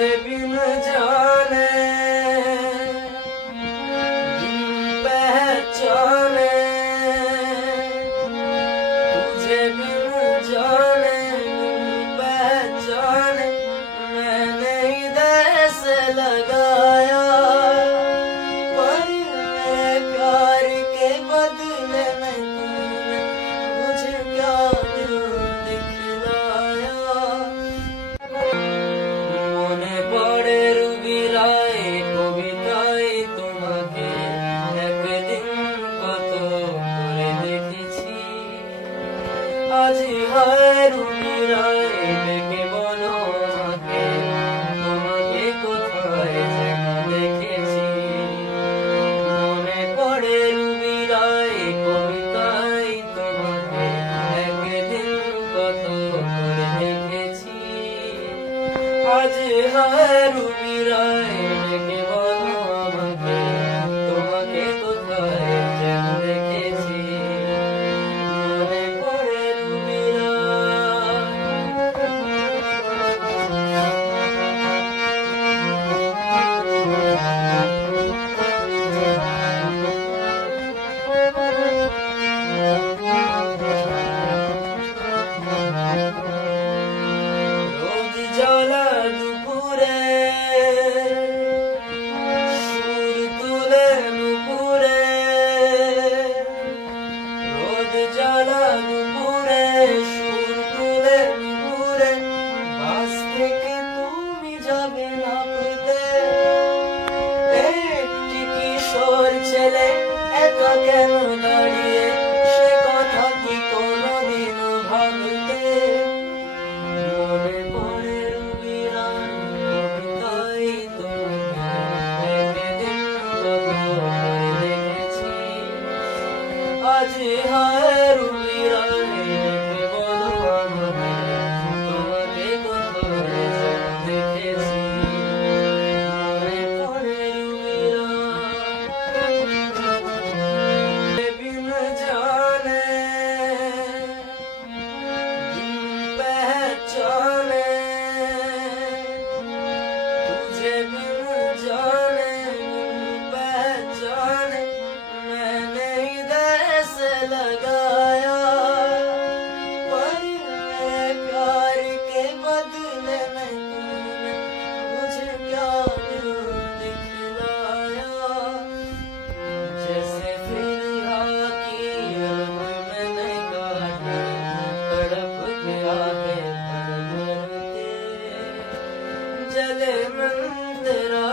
तुझे बिन जाने पहचाने, तुझे बिन जाने पहचाने मैंने हृदय से लगाया, पर मेरे प्यार के बदले में तूने मुझे क्या दिखलाया। মনে পড়ে রুবিরায় কবিতায় তোমাকে একদিন কত করে দেখেছি, আজি হয় রুবিরায় ডেকে বলো আমাকে তোমাকে কোথায় যেন দেখেছি। মনে পড়ে রুবিরায় কবিতায় তোমাকে একদিন কত করে দেখেছি, আজ হয় রুবিরায় ডেকে বলো আমাকে তোমাকে কোথায় যেন দেখেছি। মনে পড়ে রোদ জ্বালা দুপুরে সুর তুলে নুপুরে, রোদ জ্বালা দুপুরে সুর তুলে নুপুরে, বাস থেকে তুমি যাবে নামতে। একটি কিশোর ছেলে একা কেন দাঁড়িয়ে, সে কথা কি কোনোদিনও ভাবতে। মনে পড়ে রুবিরায় কবিতায় তোমাকে একদিন কত করে দেখেছি, আজ হয় রুবিরায় ডেকে বলো আমাকে তোমাকে কোথায় যেন দেখেছি। মনে পড়ে রুবিরায় বিন জানে पहचाने, तुझे बिन जाने पहचाने मैंने हृदय से लगाया, पर मेरे प्यार के बदले में तूने मुझे क्या दिखलाया। जैसे फिरिया की रंग मैंने काटी, तड़प गया है तड़पते, जले मन तेरा